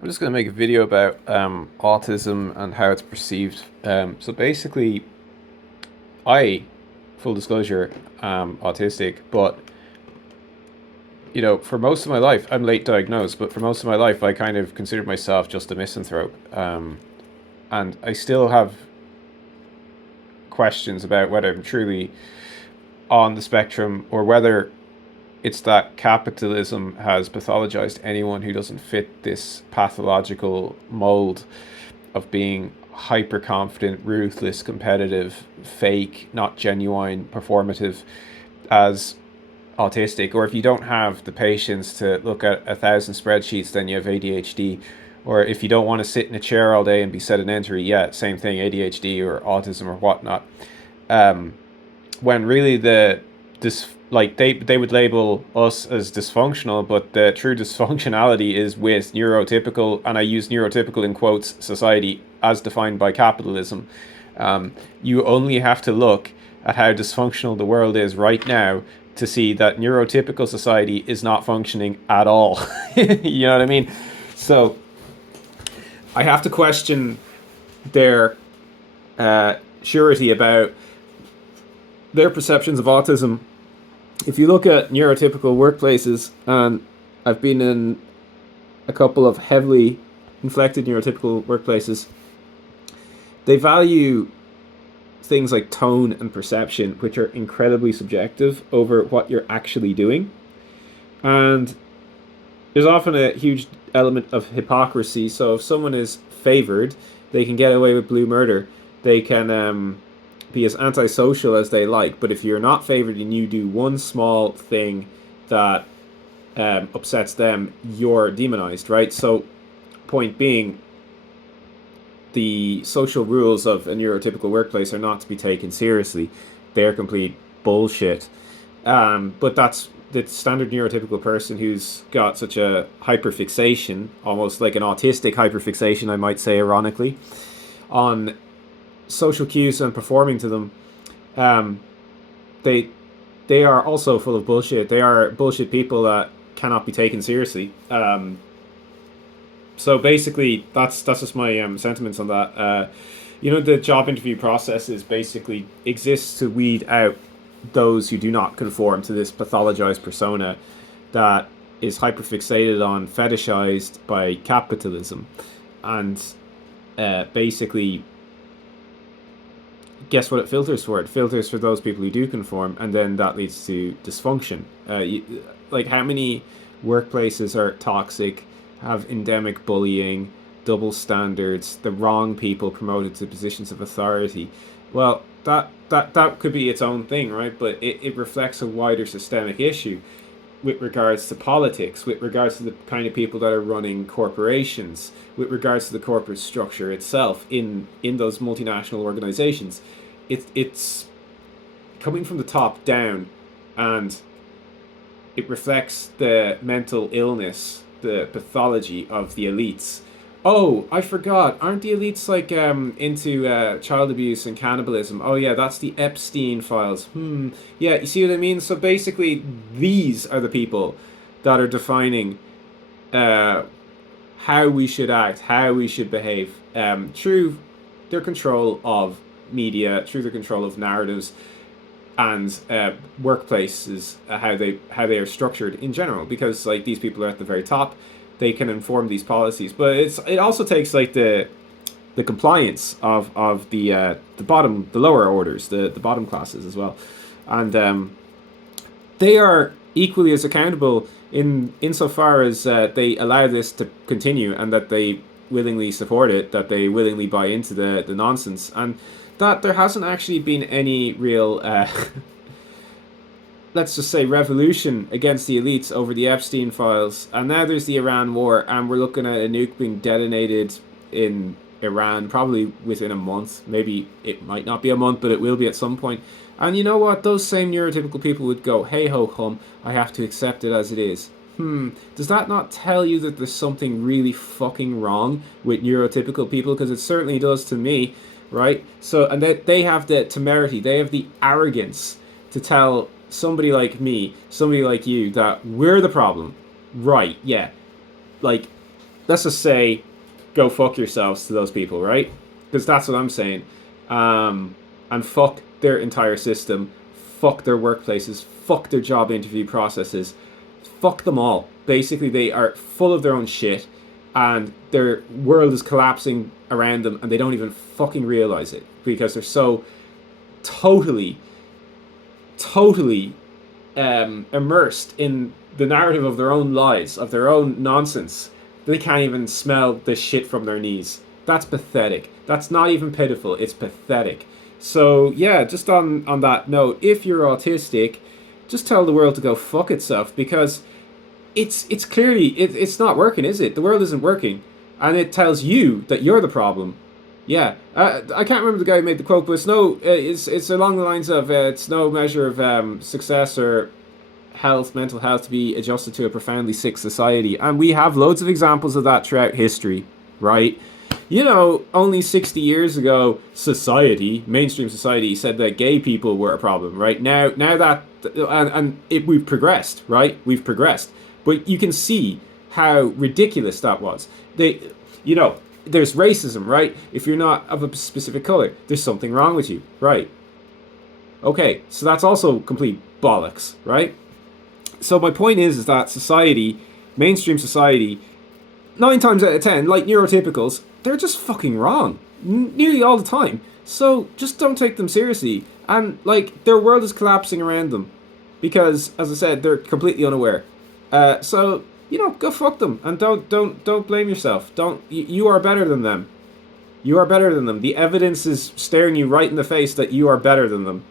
I'm just going to make a video about autism and how it's perceived. So basically, I, full disclosure, am autistic, but for most of my life, I'm late diagnosed, but for most of my life, I kind of considered myself just a misanthrope. And I still have questions about whether I'm truly on the spectrum or whether it's that capitalism has pathologized anyone who doesn't fit this pathological mold of being hyper confident, ruthless, competitive, fake, not genuine, performative as autistic. Or if you don't have the patience to look at 1,000 spreadsheets, then you have ADHD. Or if you don't want to sit in a chair all day and be sedentary, yeah, same thing, ADHD or autism or whatnot. Um, when really this like they would label us as dysfunctional, but the true dysfunctionality is with neurotypical, and I use neurotypical in quotes, society as defined by capitalism. You only have to look at how dysfunctional the world is right now to see that neurotypical society is not functioning at all. You know what I mean? So I have to question their surety about their perceptions of autism. If you look at neurotypical workplaces, and I've been in a couple of heavily inflected neurotypical workplaces, they value things like tone and perception, which are incredibly subjective, over what you're actually doing. And there's often a huge element of hypocrisy. So if someone is favored, they can get away with blue murder. They can be as antisocial as they like. But if you're not favored and you do one small thing that upsets them, you're demonized, right? So, point being, the social rules of a neurotypical workplace are not to be taken seriously. They're complete bullshit. But that's the standard neurotypical person who's got such a hyperfixation, almost like an autistic hyperfixation, I might say, ironically, on social cues and performing to them. Um, they they are also full of bullshit. They are bullshit people that cannot be taken seriously. So basically, that's just my sentiments on that. The job interview process is basically exists to weed out those who do not conform to this pathologized persona that is hyperfixated on, fetishized by capitalism, and basically, guess what it filters for? It filters for those people who do conform, and then that leads to dysfunction. Like, how many workplaces are toxic, have endemic bullying, double standards, the wrong people promoted to positions of authority? Well, that could be its own thing, right? But it reflects a wider systemic issue with regards to politics, with regards to the kind of people that are running corporations, with regards to the corporate structure itself in those multinational organizations. It's coming from the top down, and it reflects the mental illness, the pathology of the elites. Oh, I forgot. Aren't the elites like into child abuse and cannibalism? Oh yeah, that's the Epstein files. Yeah, you see what I mean? So basically, these are the people that are defining uh, how we should act, how we should behave, through their control of media, through their control of narratives, and workplaces, how they are structured in general. Because like these people are at the very top, they can inform these policies. But it also takes like the compliance of the bottom, the lower orders, the bottom classes as well, and they are equally as accountable in insofar as they allow this to continue, and that they willingly support it, that they willingly buy into the nonsense, and that there hasn't actually been any real let's just say revolution against the elites over the Epstein files, and now there's the Iran war, and we're looking at a nuke being detonated in Iran probably within a month. Maybe it might not be a month, but it will be at some point. And you know what? Those same neurotypical people would go, "Hey ho hum, I have to accept it as it is." Does that not tell you that there's something really fucking wrong with neurotypical people? Because it certainly does to me, right? So, and they have the temerity, they have the arrogance to tell somebody like me, somebody like you, that we're the problem. Right, yeah. Like, let's just say, go fuck yourselves to those people, right? Because that's what I'm saying. And fuck their entire system, fuck their workplaces, fuck their job interview processes, fuck them all. Basically, they are full of their own shit, and their world is collapsing around them, and they don't even fucking realize it because they're so totally, totally immersed in the narrative of their own lies, of their own nonsense. They can't even smell the shit from their knees. That's pathetic. That's not even pitiful. It's pathetic. So yeah, just on that note, if you're autistic, just tell the world to go fuck itself because it's clearly it's not working, is it? The world isn't working, and it tells you that you're the problem. Yeah, I can't remember the guy who made the quote, but it's along the lines of it's no measure of success or health, mental health, to be adjusted to a profoundly sick society, and we have loads of examples of that throughout history, right? You know, only 60 years ago, mainstream society, said that gay people were a problem, right? Now that, we've progressed, right? We've progressed. But you can see how ridiculous that was. You know, there's racism, right? If you're not of a specific color, there's something wrong with you, right? Okay, so that's also complete bollocks, right? So my point is that society, mainstream society, 9 times out of 10, like neurotypicals, they're just fucking wrong. Nearly all the time. So just don't take them seriously. And, like, their world is collapsing around them. Because, as I said, they're completely unaware. So, you know, go fuck them. And don't blame yourself. You are better than them. You are better than them. The evidence is staring you right in the face that you are better than them.